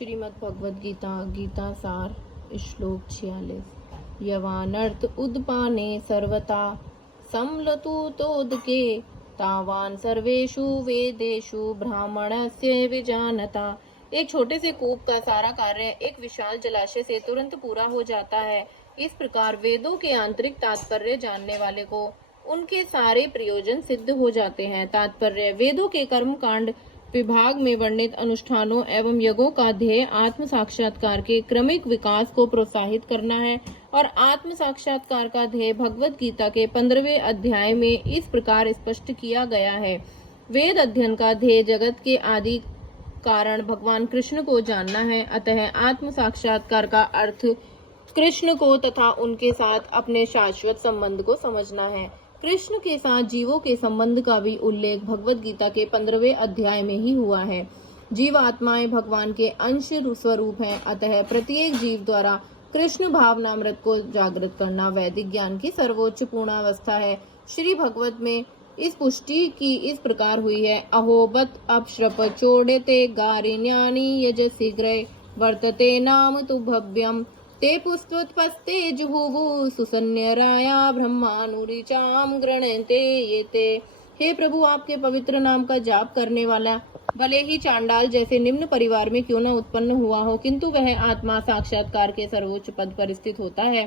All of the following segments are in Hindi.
श्रीमद् भगवद गीता गीता सार श्लोक 46। यवानर्थ उद्पाने सर्वथा समलतु तोदके तावान सर्वेषु वेदेषु ब्राह्मणस्य विजानता। एक छोटे से कूप का सारा कार्य एक विशाल जलाशय से तुरंत पूरा हो जाता है। इस प्रकार वेदों के आंतरिक तात्पर्य जानने वाले को उनके सारे प्रयोजन सिद्ध हो जाते हैं। तात्पर्य: वेदों के कर्म कांड विभाग में वर्णित अनुष्ठानों एवं यज्ञों का ध्येय आत्म साक्षात्कार के क्रमिक विकास को प्रोत्साहित करना है और आत्म साक्षात्कार का ध्येय भगवद गीता के 15वें अध्याय में इस प्रकार स्पष्ट किया गया है। वेद अध्ययन का ध्येय जगत के आदि कारण भगवान कृष्ण को जानना है। अतः आत्म साक्षात्कार का अर्थ कृष्ण को तथा उनके साथ अपने शाश्वत संबंध को समझना है। कृष्ण के साथ जीवों के संबंध का भी उल्लेख भगवद गीता के 15वें अध्याय में ही हुआ है। जीव आत्माएं भगवान के अंश स्वरूप हैं। अतः प्रत्येक जीव द्वारा कृष्ण भावनामृत को जागृत करना वैदिक ज्ञान की सर्वोच्च पूर्णावस्था है। श्री भगवत में इस पुष्टि की इस प्रकार हुई है: अहोबत अपश्रप चोड़ते गारिण्यानि यजसि ग्रह वर्तते नाम तु भव्यम ते पुस्तुत्पस्ते जुहुवु सुसन्यराया ब्रह्मानुरिचाम गृणन्ते येते। हे प्रभु, आपके पवित्र नाम का जाप करने वाला भले ही चांडाल जैसे निम्न परिवार में क्यों न उत्पन्न हुआ हो, किंतु वह आत्मा साक्षात्कार के सर्वोच्च पद पर स्थित होता है।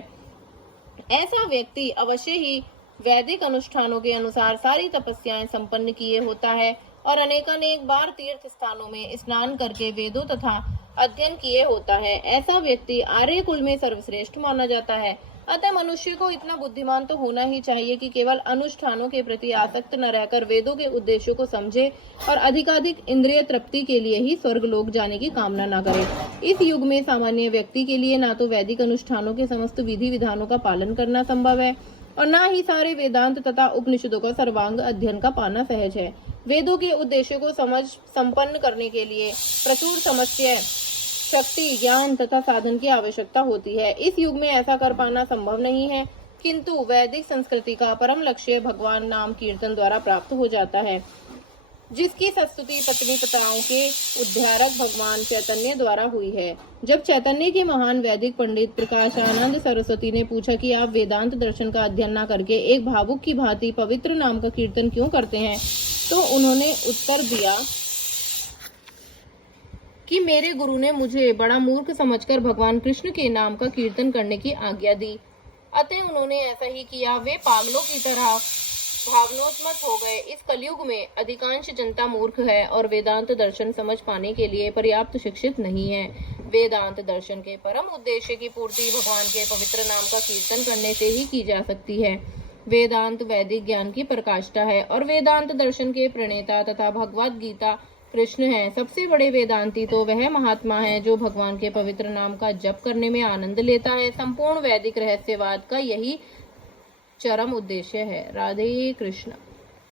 ऐसा व्यक्ति अवश्य ही वैदिक अनुष्ठानों के अनुसार सारी तपस्याएं संपन्न किए होता है और अनेकानेक बार तीर्थ स्थानों में स्नान करके वेदों तथा अध्ययन किए होता है। ऐसा व्यक्ति आर्य कुल में सर्वश्रेष्ठ माना जाता है। अतः मनुष्य को इतना बुद्धिमान तो होना ही चाहिए कि केवल अनुष्ठानों के प्रति आसक्त न रहकर वेदों के उद्देश्यों को समझे और अधिकाधिक इंद्रिय तृप्ति के लिए ही स्वर्ग लोक जाने की कामना न करे। इस युग में सामान्य व्यक्ति के लिए ना तो वैदिक अनुष्ठानों के समस्त विधि विधानों का पालन करना संभव है और न ही सारे वेदांत तथा उपनिषदों का सर्वांग अध्ययन का पाना सहज है। वेदों के उद्देश्यों को समझ संपन्न करने के लिए प्रचुर समस्या, शक्ति, ज्ञान तथा साधन की आवश्यकता होती है। इस युग में ऐसा कर पाना संभव नहीं है, किंतु वैदिक संस्कृति का परम लक्ष्य भगवान नाम कीर्तन द्वारा प्राप्त हो जाता है, जिसकी सस्तुति पत्नी पिताओं के उद्धारक भगवान चैतन्य द्वारा हुई है। जब चैतन्य के महान वैदिक पंडित प्रकाशानंद सरस्वती ने पूछा कि आप वेदांत दर्शन का अध्ययन न करके एक भावुक की भांति पवित्र नाम का कीर्तन क्यों करते हैं, तो उन्होंने उत्तर दिया कि मेरे गुरु ने मुझे बड़ा मूर्ख समझकर भगवान कृष्ण के नाम का कीर्तन करने की आज्ञा दी, अतः उन्होंने ऐसा ही किया। वे पागलों की तरह भावनोन्मत्त हो गए। इस कलयुग में अधिकांश जनता मूर्ख है और वेदांत दर्शन समझ पाने के लिए पर्याप्त शिक्षित नहीं है। वेदांत दर्शन के परम उद्देश्य की पूर्ति भगवान के पवित्र नाम का कीर्तन करने से ही की जा सकती है। वेदांत वैदिक ज्ञान की प्रकाष्ठा है और वेदांत दर्शन के प्रणेता तथा भगवद गीता कृष्ण है। सबसे बड़े वेदांती तो वह महात्मा है जो भगवान के पवित्र नाम का जप करने में आनंद लेता है। संपूर्ण वैदिक रहस्यवाद का यही चरम उद्देश्य है। राधे कृष्ण।